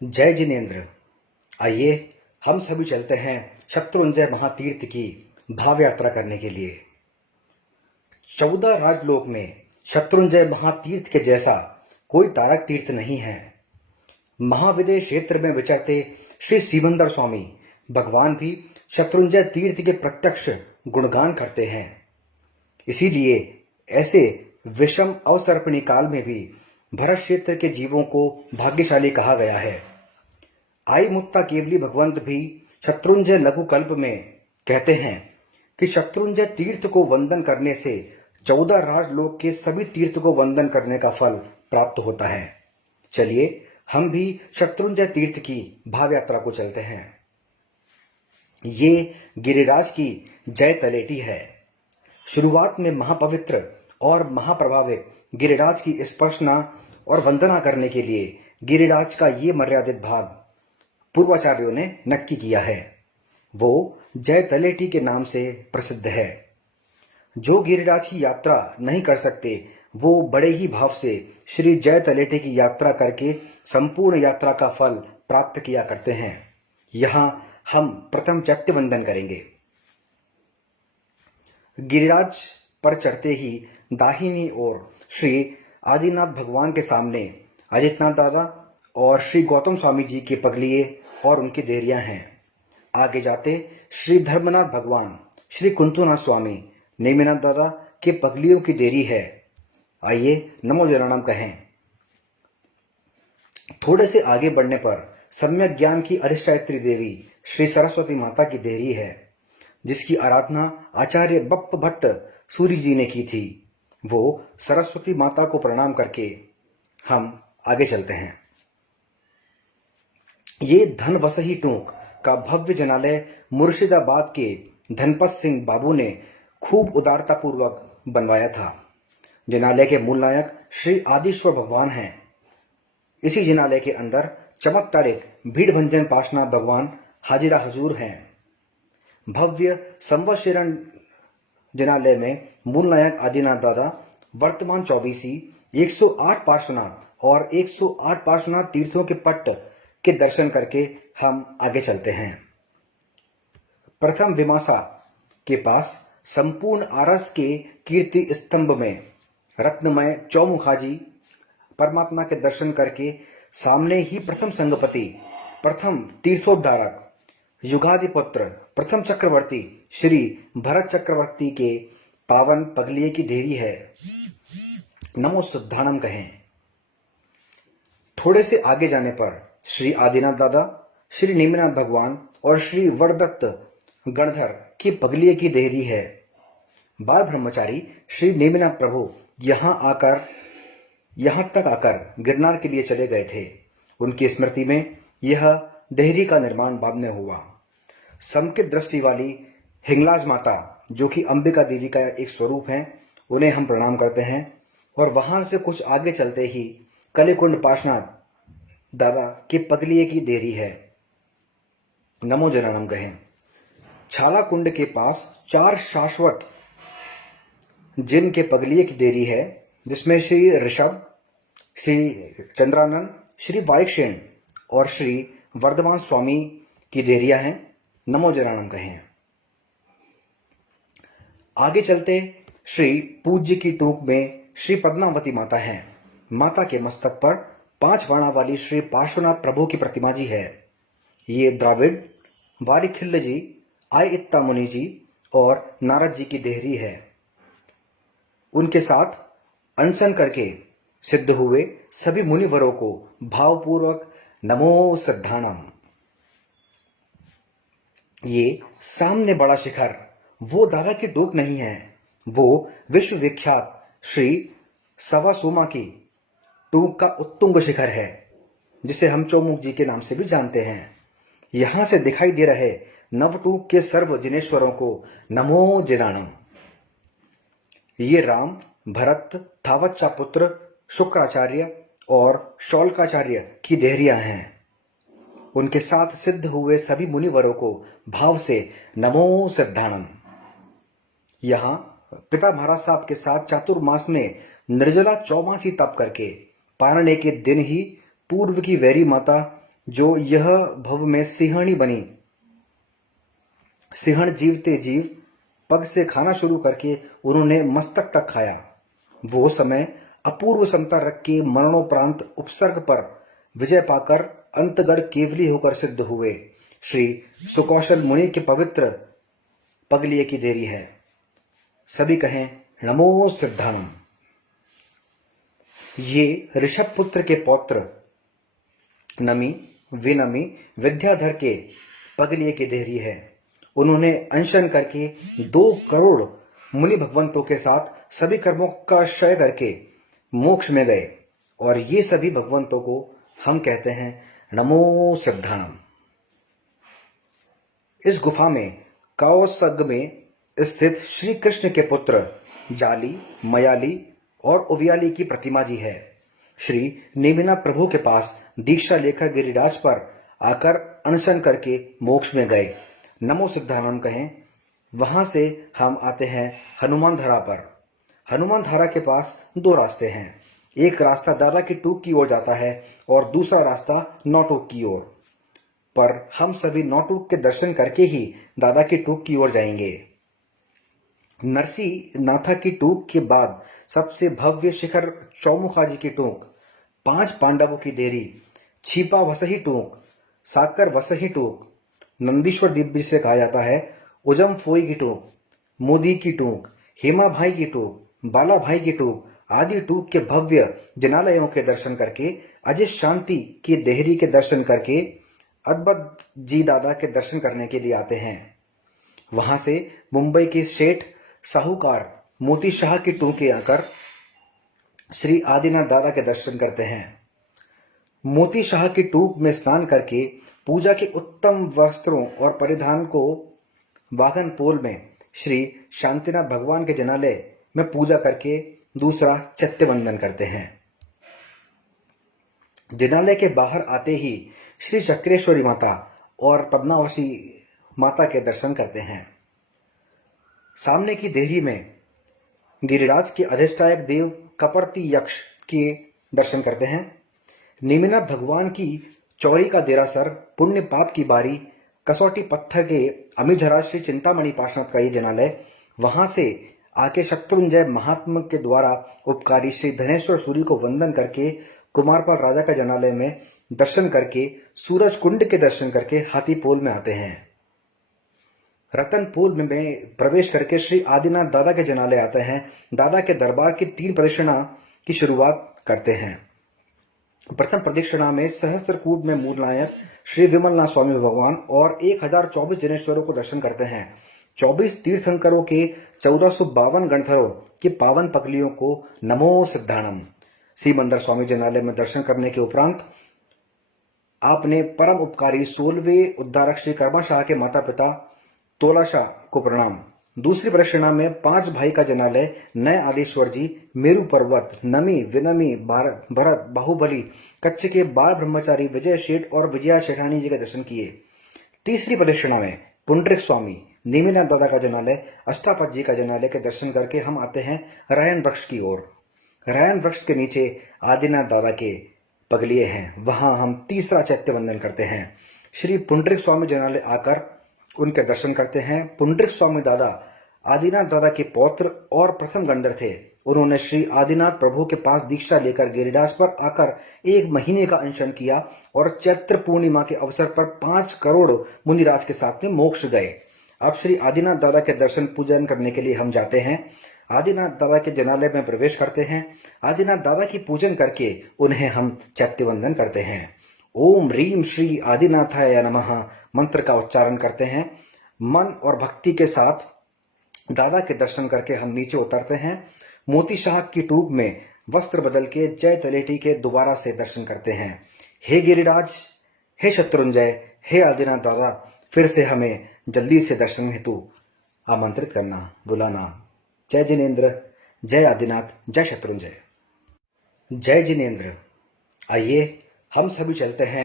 जय जिनेन्द्र। आइए हम सभी चलते हैं शत्रुंजय महातीर्थ की भाव यात्रा करने के लिए। 14 राजलोक में शत्रुंजय महातीर्थ के जैसा कोई तारक तीर्थ नहीं है। महाविदय क्षेत्र में विचरते श्री सिमंदर स्वामी भगवान भी शत्रुंजय तीर्थ के प्रत्यक्ष गुणगान करते हैं। इसीलिए ऐसे विषम अवसर्पणी काल में भी भरत क्षेत्र के जीवों को भाग्यशाली कहा गया है। आई मुत्ता केवली भगवंत भी शत्रुंजय लघु कल्प में कहते हैं कि शत्रुंजय तीर्थ को वंदन करने से 14 राजलोक के सभी तीर्थ को वंदन करने का फल प्राप्त होता है। चलिए हम भी शत्रुंजय तीर्थ की भाव यात्रा को चलते हैं। ये गिरिराज की जय तलेटी है। शुरुआत में महापवित्र और महाप्रभावित गिरिराज की स्पर्शना और वंदना करने के लिए गिरिराज का ये मर्यादित भाग पूर्वाचार्यों ने नक्की किया है। वो जय तलेटी के नाम से प्रसिद्ध है। जो गिरिराज की यात्रा नहीं कर सकते वो बड़े ही भाव से श्री जय तलेटी की यात्रा करके संपूर्ण यात्रा का फल प्राप्त किया करते हैं। यहाँ हम प्रथम चैत्य वंदन करेंगे। गिरिराज पर चढ़ते ही दाहिनी ओर श्री आदिनाथ भगवान के सामने अजितनाथ दादा और श्री गौतम स्वामी जी के पगलिए और उनकी देहरियां हैं। आगे जाते श्री धर्मनाथ भगवान, श्री कुंतुनाथ स्वामी, नेमिनाथ दादा के पगलियों की देरी है। आइए नमो जनानम कहें। थोड़े से आगे बढ़ने पर सम्यक ज्ञान की अधिष्ठात्री देवी श्री सरस्वती माता की देरी है, जिसकी आराधना आचार्य बप्प भट्ट सूरी जी ने की थी। वो सरस्वती माता को प्रणाम करके हम आगे चलते हैं। ये धन वसही टूक का भव्य जनालय मुर्शिदाबाद के धनपत सिंह बाबू ने खूब उदारता पूर्वक बनवाया था। जनालय के मूल नायक श्री आदिश्वर भगवान हैं। इसी जनालय के अंदर चमत्कारिक भीड़ भंजन पाशनाथ भगवान हाजिरा हजूर हैं। भव्य संवत्सरण जनालय में मूल नायक आदिनाथ दादा वर्तमान 24 108 पार्श्वनाथ और 108 पार्श्वनाथ तीर्थों के पट्ट के दर्शन करके हम आगे चलते हैं। प्रथम विमासा के पास संपूर्ण आरस के कीर्ति स्तंभ में रत्नमय चौमुखाजी परमात्मा के दर्शन करके सामने ही प्रथम संगपति, प्रथम तीर्थोद्धारक, युगादि पुत्र, प्रथम चक्रवर्ती श्री भरत चक्रवर्ती के पावन पगलिए की देरी है। नमो शुद्धानम कहें। थोड़े से आगे जाने पर श्री आदिनाथ दादा, श्री नेमिनाथ भगवान और श्री वरदत्त गणधर की पगलिए की देरी है। बाल ब्रह्मचारी श्री नेमिनाथ प्रभु यहां तक आकर गिरनार के लिए चले गए थे। उनकी स्मृति में यह देहरी का निर्माण बाद में हुआ। समकित दृष्टि वाली हिंगलाज माता, जो कि अंबिका देवी का एक स्वरूप है, उन्हें हम प्रणाम करते हैं। और वहां से कुछ आगे चलते ही कलिकुंड पाशनाथ दादा के पगलिए की देरी है। नमो जनानम कहें। छाला कुंड के पास 4 शाश्वत जिन के पगलिए की देरी है, जिसमें श्री ऋषभ, श्री चंद्रानंद, श्री वारिक्षेण और श्री वर्धमान स्वामी की देरियां हैं। नमो जनानम कहें। आगे चलते श्री पूज्य की टूक में श्री पद्मावती माता हैं। माता के मस्तक पर 5 बाणा वाली श्री पार्श्वनाथ प्रभु की प्रतिमा जी है। ये द्राविड़, वारिखिल्ल जी, आय इत्ता मुनि जी और नारद जी की देहरी है। उनके साथ अनशन करके सिद्ध हुए सभी मुनिवरों को भावपूर्वक नमो श्रद्धानम। ये सामने बड़ा शिखर वो दादा की टोक नहीं है, वो विश्व विख्यात श्री सवासोमा की टूक का उत्तुंग शिखर है, जिसे हम चौमुख जी के नाम से भी जानते हैं। यहां से दिखाई दे रहे नवटूक के सर्व जिनेश्वरों को नमो जिनानम। ये राम, भरत, थावच्चा पुत्र, शुक्राचार्य और शौल्काचार्य की देहरियां हैं। उनके साथ सिद्ध हुए सभी मुनिवरों को भाव से नमो श्रद्धानम। यहाँ पिता महाराज साहब के साथ चातुर्मास में निर्जला 84 तप करके पारने के दिन ही पूर्व की वैरी माता जो यह भव में सिंहणी बनी। सिंहण जीवते जीव पग से खाना शुरू करके उन्होंने मस्तक तक खाया। वो समय अपूर्व समता रख के मरणोपरांत उपसर्ग पर विजय पाकर अंतगढ़ केवली होकर सिद्ध हुए श्री सुकौशल मुनि के पवित्र पगलिए की देरी है। सभी कहें नमो सिद्धाणम। ये ऋषभ पुत्र के पौत्र नमी विनमी विद्याधर के पगलिए की देरी है। उन्होंने अनशन करके 2 करोड़ मुनि भगवंतों के साथ सभी कर्मों का क्षय करके मोक्ष में गए और ये सभी भगवंतों को हम कहते हैं नमो सिद्धाणम। इस गुफा में कौसग में स्थित श्री कृष्ण के पुत्र जाली, मयाली और उवियाली की प्रतिमा जी है। श्री नेमिनाथ प्रभु के पास दीक्षा लेकर गिरिराज पर आकर अनशन करके मोक्ष में गए। नमो सिद्धाणम कहें। वहां से हम आते हैं हनुमान धारा पर। हनुमान धारा के पास 2 रास्ते हैं। एक रास्ता दादा की टूक की ओर जाता है और दूसरा रास्ता नौटूक की ओर। पर हम सभी नौटूक के दर्शन करके ही दादा की टूक की ओर जाएंगे। नरसी नाथा की टूक के बाद सबसे भव्य शिखर चौमुखा जी की टूक, 5 पांडवों की देरी, छिपा वसही टूक, साकर वसही टूक, नंदीश्वर दीप जिसे कहा जाता है, उजम फोई की टूक, मोदी की टूक, हेमा भाई की टूक, बाला भाई की टूक आदि टूक के भव्य जिनालयों के दर्शन करके, अजित शांति की देहरी के दर्शन करके अद्भुत जी दादा के दर्शन करने के लिए आते हैं। वहां से मुंबई के सेठ साहूकार मोती शाह की टूक के आकर श्री आदिनाथ दादा के दर्शन करते हैं। मोती शाह की टूक में स्नान करके पूजा के उत्तम वस्त्रों और परिधान को वाहन पोल में श्री शांतिनाथ भगवान के जनालय में पूजा करके दूसरा चैत्य वंदन करते हैं। जनालय के बाहर आते ही श्री चक्रेश्वरी माता और पद्मावती माता के दर्शन करते हैं। सामने की देहरी में गिरिराज के अधिष्ठायक देव कपड़ती यक्ष के दर्शन करते हैं। नेमिनाथ भगवान की चौरी का देरासर, पुण्य पाप की बारी, कसौटी पत्थर के अमिझरा श्री चिंतामणि पार्षद का ये जनालय, वहां से आके शत्रुंजय महात्मा के द्वारा उपकारी श्री धनेश्वर सूर्य को वंदन करके कुमारपाल राजा का जनालय में दर्शन करके सूरज कुंड के दर्शन करके हाथीपोल में आते हैं। रतनपुर में प्रवेश करके श्री आदिनाथ दादा के जनालय आते हैं। दादा के दरबार की 3 प्रदक्षिणा की शुरुआत करते हैं। प्रथम प्रदक्षिणा में सहस्त्रकूट में मूलनायक श्री विमलनाथ स्वामी भगवान और 1024 जनेश्वरों को दर्शन करते हैं। 24 तीर्थंकरों के 1452 गणधरों की पावन पगलियों को नमो सिद्धाणम। सीमंदर स्वामी जनालय में दर्शन करने के उपरांत आपने परम उपकारी 16वें उद्धारक श्री कर्माशाह के माता पिता तोलाशाह को प्रणाम। दूसरी प्रदक्षिणा में 5 भाई का जनालय नए आदेश्वर जी, मेरू पर्वत, नमी विनमी, भरत, बाहुबली, कच्छ के बाल ब्रह्मचारी विजय शेठ और विजया शेठानी जी के दर्शन किए। तीसरी प्रदक्षिणा में पुंडरिक स्वामी, नेमिनाथ दादा का जनालय, अष्टापद जी का जनालय के दर्शन करके हम आते हैं रायन वृक्ष की ओर। रायन वृक्ष के नीचे आदिनाथ दादा के पगलिए हैं। वहां हम तीसरा चैत्य वंदन करते हैं। श्री पुंडरिक स्वामी जनालय आकर उनके दर्शन करते हैं। पुंडरिक स्वामी दादा आदिनाथ दादा के पौत्र और प्रथम गंडर थे। उन्होंने श्री आदिनाथ प्रभु के पास दीक्षा लेकर गिरिराज पर आकर 1 महीने का अनशन किया और चैत्र पूर्णिमा के अवसर पर 5 करोड़ मुनिराज के साथ में मोक्ष गए। अब श्री आदिनाथ दादा के दर्शन पूजन करने के लिए हम जाते हैं। आदिनाथ दादा के जनालय में प्रवेश करते हैं। आदिनाथ दादा की पूजन करके उन्हें हम चैत्य वंदन करते हैं। ओम ह्रीम श्री आदिनाथाय नमः मंत्र का उच्चारण करते हैं। मन और भक्ति के साथ दादा के दर्शन करके हम नीचे उतरते हैं। मोती शाह की टूब में वस्त्र बदल के जय तलेटी के दोबारा से दर्शन करते हैं। हे गिरिराज, हे शत्रुंजय, हे आदिनाथ दादा, फिर से हमें जल्दी से दर्शन हेतु आमंत्रित करना, बुलाना। जय जिनेन्द्र, जय आदिनाथ, जय शत्रुंजय। जय जिनेन्द्र। आइए हम सभी चलते हैं